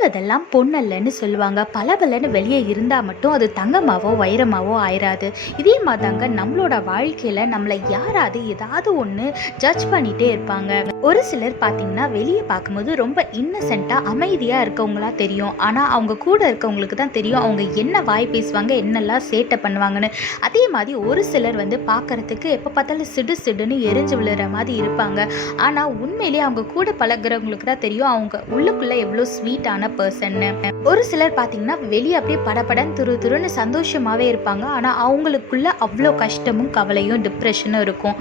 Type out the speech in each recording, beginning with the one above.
மின்னுவதெல்லாம் பொன்னல்லன்னு சொல்லுவாங்க. பலபலன்னு வெளியே இருந்தால் மட்டும் அது தங்கமாவோ வைரமாவோ ஆயிராது. இதே மாதிரிதாங்க நம்மளோட வாழ்க்கையில் நம்மளை யாராவது ஏதாவது ஒன்று ஜட்ஜ் பண்ணிகிட்டே இருப்பாங்க. ஒரு சிலர் பார்த்தீங்கன்னா வெளியே பார்க்கும்போது ரொம்ப இன்னசென்ட்டாக அமைதியாக இருக்கவங்களா தெரியும். ஆனால் அவங்க கூட இருக்கவங்களுக்கு தான் தெரியும் அவங்க என்ன வாய் பேசுவாங்க, என்னெல்லாம் சேட்டை பண்ணுவாங்கன்னு. அதே மாதிரி ஒரு சிலர் பார்க்குறதுக்கு எப்போ பார்த்தாலும் சிடு சிடுன்னு எரிஞ்சு விழுற மாதிரி இருப்பாங்க. ஆனால் உண்மையிலேயே அவங்க கூட பழகிறவங்களுக்கு தான் தெரியும் அவங்க உள்ளுக்குள்ளே எவ்வளோ ஸ்வீட்டான பர்சன்னு. ஒரு சிலர் பார்த்தீங்கன்னா வெளியே அப்படியே படபடன்னு துருன்னு சந்தோஷமாகவே இருப்பாங்க. ஆனால் அவங்களுக்குள்ள அவ்வளோ கஷ்டமும் கவலையும் டிப்ரெஷனும் இருக்கும்.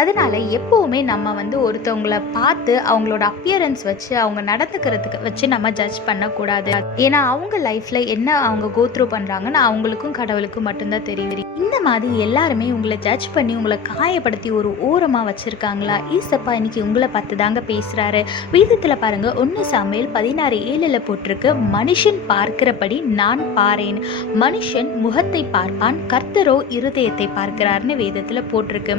அதனால எப்போவுமே நம்ம ஒருத்தவங்களை பார்த்து அவங்களோட அப்பியரன்ஸ் வச்சு அவங்க நடந்துக்கிறதுக்கு வச்சு நம்ம ஜட்ஜ் பண்ணக்கூடாது. ஏன்னா அவங்க லைஃப்ல என்ன அவங்க கோ த்ரூ பண்றாங்கன்னு அவங்களுக்கும் கடவுளுக்கும் மட்டும்தான் தெரியும். இந்த மாதிரி எல்லாருமே உங்களை ஜட்ஜ் பண்ணி உங்களை காயப்படுத்தி ஒரு ஓரமா வச்சிருக்காங்களா? ஈசப்பா இன்னைக்கு உங்களை பார்த்து தாங்க பேசுறாரு. வேதத்துல பாருங்க, 1 சாமுவேல் 16:7 போட்டிருக்கு, மனுஷன் பார்க்கிறபடி நான் பாரேன், மனுஷன் முகத்தை பார்ப்பான், கர்த்தரோ இருதயத்தை பார்க்கிறார்னு வேதத்துல போட்டிருக்கு.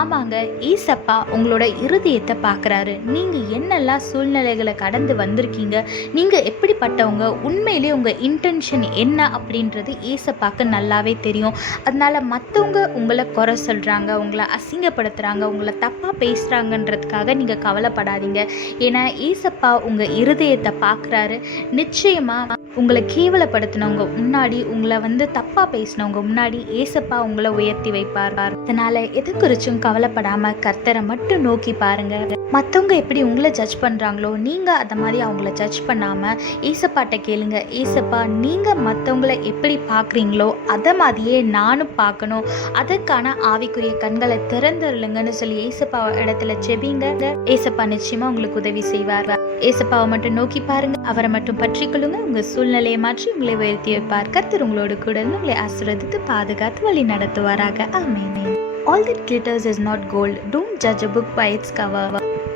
ஆமாங்க, ஈசப்பா உங்களோட இருதயத்தை பார்க்குறாரு. நீங்கள் என்னெல்லாம் சூழ்நிலைகளை கடந்து வந்திருக்கீங்க, நீங்கள் எப்படிப்பட்டவங்க, உண்மையிலே உங்கள் இன்டென்ஷன் என்ன அப்படின்றது ஈசப்பாக்கு நல்லாவே தெரியும். அதனால மற்றவங்க உங்களை குறை சொல்கிறாங்க, உங்களை அசிங்கப்படுத்துகிறாங்க, உங்களை தப்பாக பேசுகிறாங்கன்றதுக்காக நீங்கள் கவலைப்படாதீங்க. ஏன்னா ஈசப்பா உங்கள் இருதயத்தை பார்க்குறாரு. நிச்சயமாக உங்களை கேவலப்படுத்தினவங்க முன்னாடி, உங்களை தப்பாக பேசினவங்க முன்னாடி ஏசப்பா உங்களை உயர்த்தி வைப்பார். அதனால எது குறிச்சும் கவலைப்படாம கர்த்தரை மட்டும் நோக்கி பாருங்க. மற்றவங்க எப்படி உங்களை ஜட்ஜ் பண்ணுறாங்களோ நீங்கள் அதை மாதிரி அவங்கள ஜட்ஜ் பண்ணாமல் ஏசப்பாட்ட கேளுங்க. ஏசப்பா நீங்கள் மற்றவங்கள எப்படி பார்க்குறீங்களோ அதை மாதிரியே நானும் பார்க்கணும், அதற்கான ஆவிக்குரிய கண்களை திறந்துருளுங்கன்னு சொல்லி ஏசப்பா இடத்துல செபிங்க. ஏசப்பா நிச்சயமாக உங்களுக்கு உதவி செய்வார். ஏசப்பாவை மட்டும் நோக்கி பாருங்க, அவரை மட்டும் பற்றி கொள்ளுங்க. உங்கள் சூழ்நிலையை மாற்றி உங்களை உயர்த்தி வைப்பார். கர்த்தர் உங்களோடு கூட உங்களை ஆசீர்வதித்து பாதுகாத்து வழி நடத்துவாராக. ஆமென். All that glitters is not gold. Don't judge a book by its cover.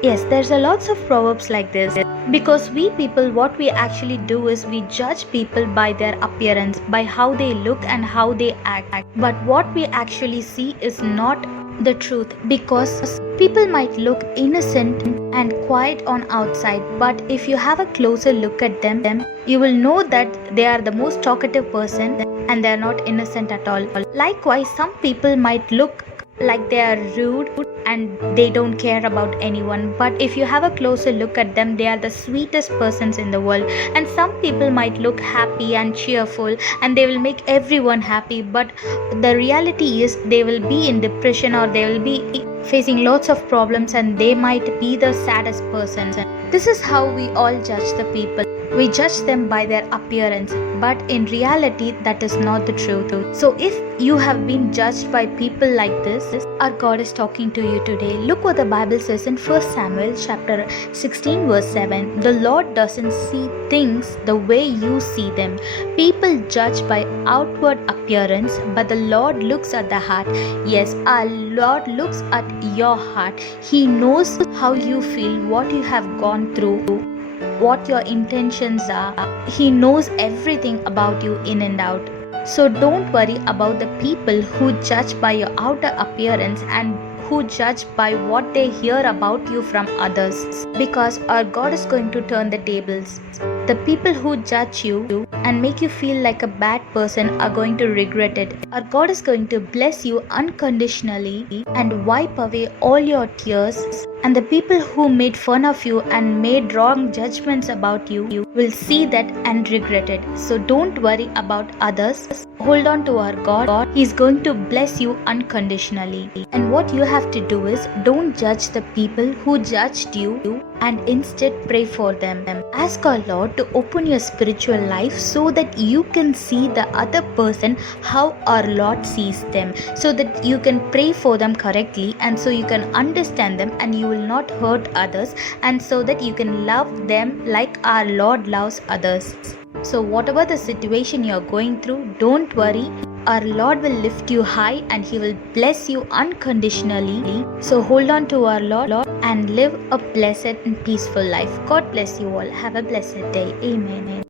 Yes, there's a lots of proverbs like this. Because we people, what we actually do is we judge people by their appearance, by how they look and how they act. But what we actually see is not the truth, because people might look innocent and quiet on outside, but if you have a closer look at them, you will know that they are the most talkative person and they are not innocent at all. Likewise, some people might look like they are rude and they don't care about anyone, but if you have a closer look at them, they are the sweetest persons in the world. And some people might look happy and cheerful and they will make everyone happy, but the reality is they will be in depression or they will be facing lots of problems and they might be the saddest persons. This is how we all judge the people. We judge them by their appearance, but in reality that is not the truth. So if you have been judged by people like this, our God is talking to you today. Look what the Bible says in 1 Samuel chapter 16 verse 7. The Lord doesn't see things the way you see them. People judge by outward appearance, but the Lord looks at the heart. Yes, our Lord looks at your heart. He knows how you feel, what you have gone through, what your intentions are. He knows everything about you in and out. So don't worry about the people who judge by your outer appearance and who judge by what they hear about you from others, because our God is going to turn the tables. The people who judge you and make you feel like a bad person are going to regret it. Our God is going to bless you unconditionally and wipe away all your tears. And the people who made fun of you and made wrong judgments about you will see that and regret it. So don't worry about others. Hold on to our God. He is going to bless you unconditionally. And what you have to do is don't judge the people who judged you and instead pray for them. Ask our Lord to open your spiritual life so that you can see the other person how our Lord sees them, so that you can pray for them correctly and so you can understand them and you will not hurt others, and so that you can love them like our Lord loves others. So whatever the situation you are going through, don't worry. Our Lord will lift you high and He will bless you unconditionally. So hold on to our Lord and live a blessed and peaceful life. God bless you all. Have a blessed day. Amen.